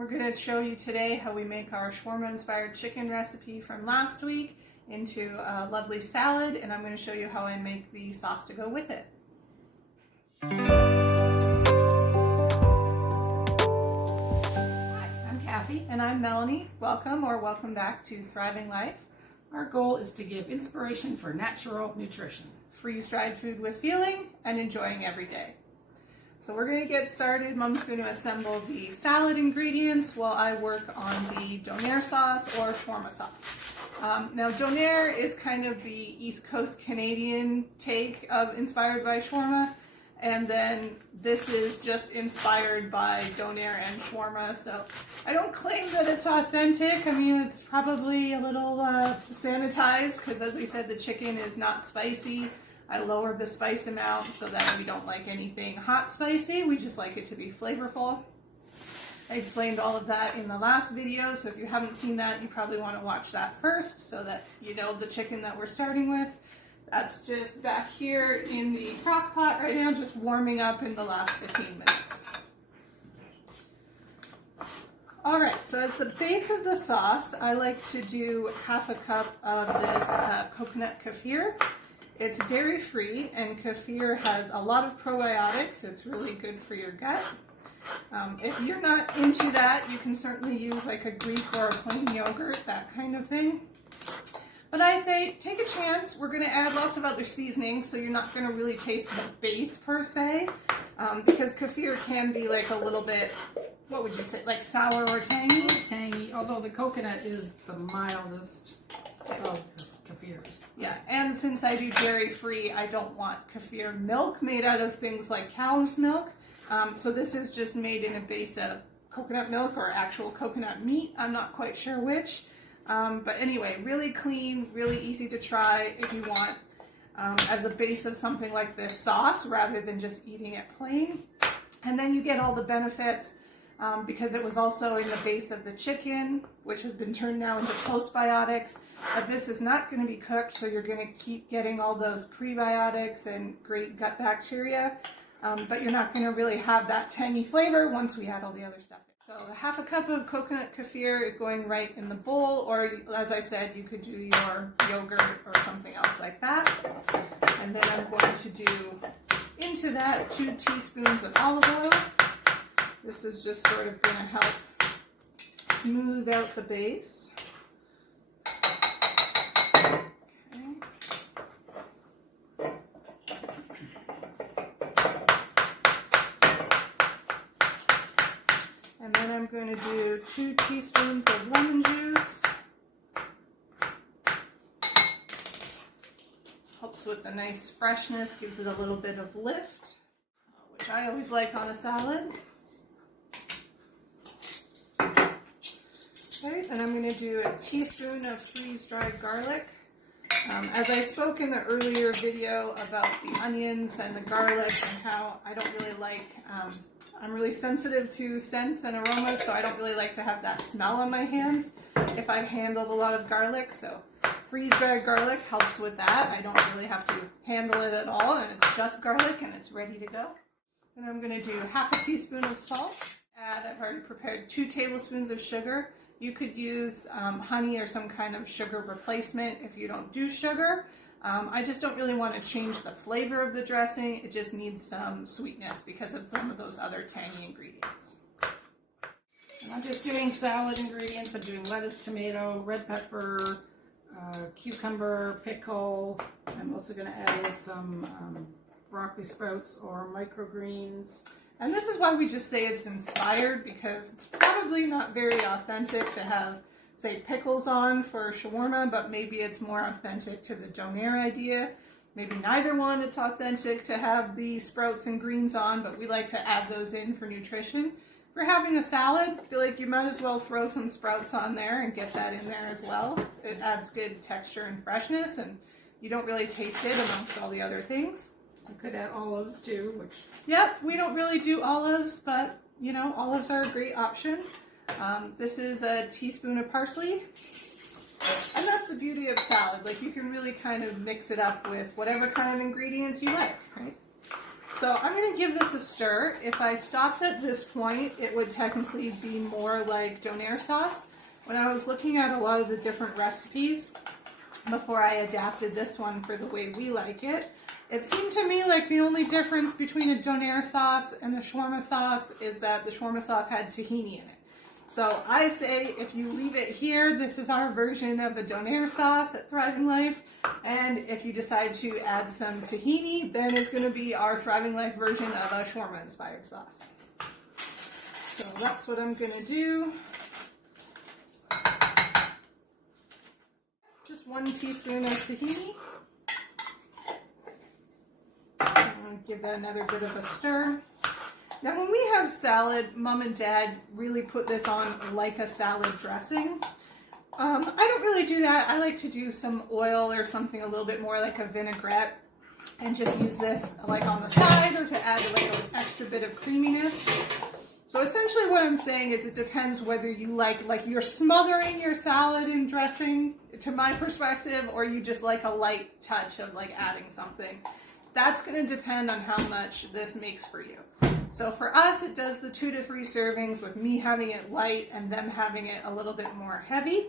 We're going to show you today how we make our shawarma-inspired chicken recipe from last week into a lovely salad, and I'm going to show you how I make the sauce to go with it. Hi, I'm Kathy. And I'm Melanie. Welcome or welcome back to Thriving Life. Our goal is to give inspiration for natural nutrition. Freeze-dried food with feeling and enjoying every day. So we're going to get started. Mom's going to assemble the salad ingredients while I work on the donair sauce or shawarma sauce. Now donair is kind of the East Coast Canadian take of inspired by shawarma, and then this is just inspired by donair and shawarma. So I don't claim that it's authentic. I mean, it's probably a little sanitized because, as we said, the chicken is not spicy. I lowered the spice amount so that we don't like anything hot spicy. We just like it to be flavorful. I explained all of that in the last video, so if you haven't seen that, you probably want to watch that first so that you know the chicken that we're starting with. That's just back here in the crock pot right now, just warming up in the last 15 minutes. Alright, so as the base of the sauce, I like to do half a cup of this coconut kefir. It's dairy-free, and kefir has a lot of probiotics. It's really good for your gut. If you're not into that, you can certainly use like a Greek or a plain yogurt, that kind of thing. But I say, take a chance. We're going to add lots of other seasonings, so you're not going to really taste the base per se, because kefir can be like a little bit, what would you say, like sour or tangy? Tangy, although the coconut is the mildest of the kefirs. Yeah, and since I do dairy-free, I don't want kefir milk made out of things like cow's milk. So this is just made in a base of coconut milk or actual coconut meat. I'm not quite sure which. But anyway, really clean, really easy to try if you want as a base of something like this sauce rather than just eating it plain. And then you get all the benefits because it was also in the base of the chicken, which has been turned now into postbiotics. But this is not going to be cooked, so you're going to keep getting all those prebiotics and great gut bacteria. But you're not going to really have that tangy flavor once we add all the other stuff. So half a cup of coconut kefir is going right in the bowl, or as I said, you could do your yogurt or something else like that. And then I'm going to do into that 2 teaspoons of olive oil. This is just sort of going to help smooth out the base. And then I'm going to do 2 teaspoons of lemon juice. Helps with the nice freshness, gives it a little bit of lift, which I always like on a salad. Okay, and I'm going to do a teaspoon of freeze-dried garlic. As I spoke in the earlier video about the onions and the garlic and how I don't really like I'm really sensitive to scents and aromas, so I don't really like to have that smell on my hands if I've handled a lot of garlic. So freeze-dried garlic helps with that. I don't really have to handle it at all, and it's just garlic and it's ready to go. And I'm going to do half a teaspoon of salt. I've already prepared 2 tablespoons of sugar. You could use honey or some kind of sugar replacement if you don't do sugar. I just don't really want to change the flavor of the dressing. It just needs some sweetness because of some of those other tangy ingredients. And I'm just doing salad ingredients. I'm doing lettuce, tomato, red pepper, cucumber, pickle. I'm also going to add in some broccoli sprouts or microgreens. And this is why we just say it's inspired, because it's probably not very authentic to have, say, pickles on for shawarma, but maybe it's more authentic to the donair idea. Maybe neither one it's authentic to have the sprouts and greens on, but we like to add those in for nutrition. If you're having a salad, I feel like you might as well throw some sprouts on there and get that in there as well. It adds good texture and freshness, and you don't really taste it amongst all the other things. You could add olives too, which... Yep, we don't really do olives, but, you know, olives are a great option. This is a teaspoon of parsley, and that's the beauty of salad. Like, you can really kind of mix it up with whatever kind of ingredients you like, right? So I'm going to give this a stir. If I stopped at this point, it would technically be more like donair sauce. When I was looking at a lot of the different recipes before I adapted this one for the way we like it, it seemed to me like the only difference between a donair sauce and a shawarma sauce is that the shawarma sauce had tahini in it. So I say if you leave it here, this is our version of a donair sauce at Thriving Life. And if you decide to add some tahini, then it's going to be our Thriving Life version of a shawarma-inspired sauce. So that's what I'm going to do. Just 1 teaspoon of tahini. I'm going to give that another bit of a stir. Now when we have salad, Mom and Dad really put this on like a salad dressing. I don't really do that. I like to do some oil or something a little bit more like a vinaigrette and just use this like on the side or to add like an extra bit of creaminess. So essentially what I'm saying is it depends whether you like you're smothering your salad in dressing, to my perspective, or you just like a light touch of like adding something. That's going to depend on how much this makes for you. So for us, it does the 2 to 3 servings with me having it light and them having it a little bit more heavy.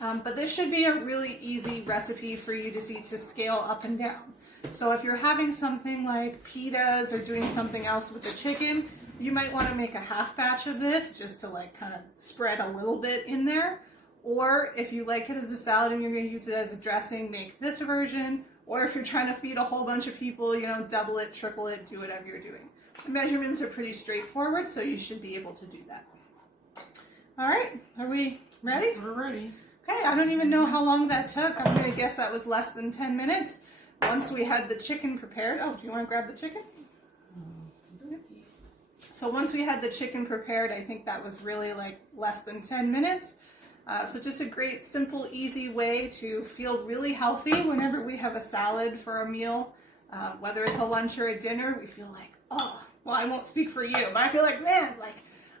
But this should be a really easy recipe for you to see to scale up and down. So if you're having something like pitas or doing something else with the chicken, you might want to make a half batch of this just to like kind of spread a little bit in there. Or if you like it as a salad and you're going to use it as a dressing, make this version. Or if you're trying to feed a whole bunch of people, you know, double it, triple it, do whatever you're doing. The measurements are pretty straightforward, so you should be able to do that. All right, are we ready? We're ready. Okay, I don't even know how long that took. I'm going to guess that was less than 10 minutes. Once we had the chicken prepared. Oh, do you want to grab the chicken? So once we had the chicken prepared, I think that was really like less than 10 minutes. So just a great, simple, easy way to feel really healthy whenever we have a salad for a meal. Whether it's a lunch or a dinner, we feel like, oh, well, I won't speak for you, but I feel like, man, like,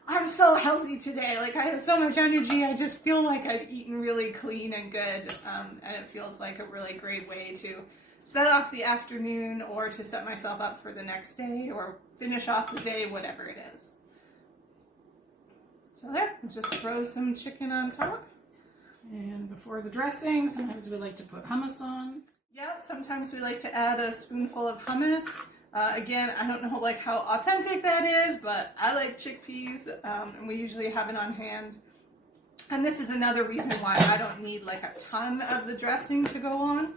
I'm so healthy today. Like, I have so much energy. I just feel like I've eaten really clean and good. And it feels like a really great way to set off the afternoon or to set myself up for the next day or finish off the day, whatever it is. So there, just throw some chicken on top. And before the dressing, sometimes we like to put hummus on. Yeah, sometimes we like to add a spoonful of hummus. Again, I don't know like how authentic that is, but I like chickpeas, and we usually have it on hand. And this is another reason why I don't need like a ton of the dressing to go on.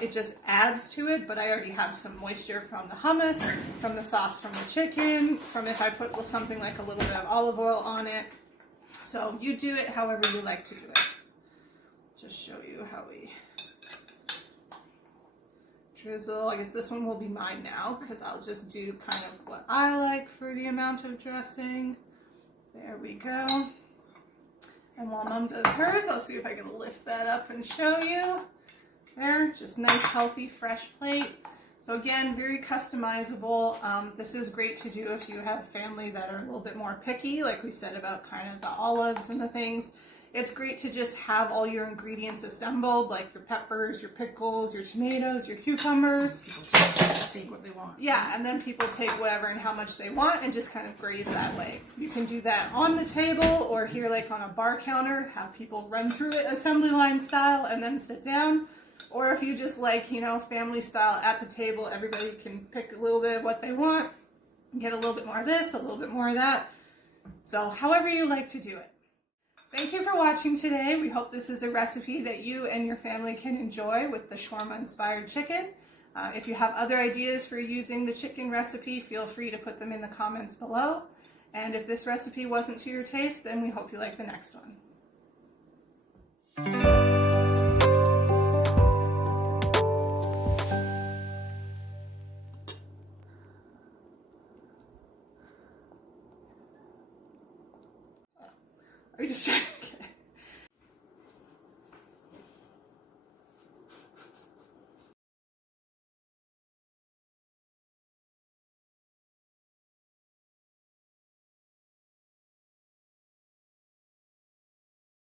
It just adds to it, but I already have some moisture from the hummus, from the sauce from the chicken, from if I put something like a little bit of olive oil on it. So you do it however you like to do it. Just show you how we drizzle. I guess this one will be mine now because I'll just do kind of what I like for the amount of dressing. There we go. And while Mom does hers, I'll see if I can lift that up and show you. There, just nice, healthy, fresh plate. So again, very customizable. This is great to do if you have family that are a little bit more picky, like we said about kind of the olives and the things. It's great to just have all your ingredients assembled, like your peppers, your pickles, your tomatoes, your cucumbers. People take what they want. Yeah, and then people take whatever and how much they want and just kind of graze that way. You can do that on the table or here like on a bar counter, have people run through it assembly line style and then sit down. Or if you just like, you know, family style at the table, everybody can pick a little bit of what they want, get a little bit more of this, a little bit more of that. So however you like to do it. Thank you for watching today. We hope this is a recipe that you and your family can enjoy with the shawarma-inspired chicken. If you have other ideas for using the chicken recipe, feel free to put them in the comments below. And if this recipe wasn't to your taste, then we hope you like the next one. Are you just trying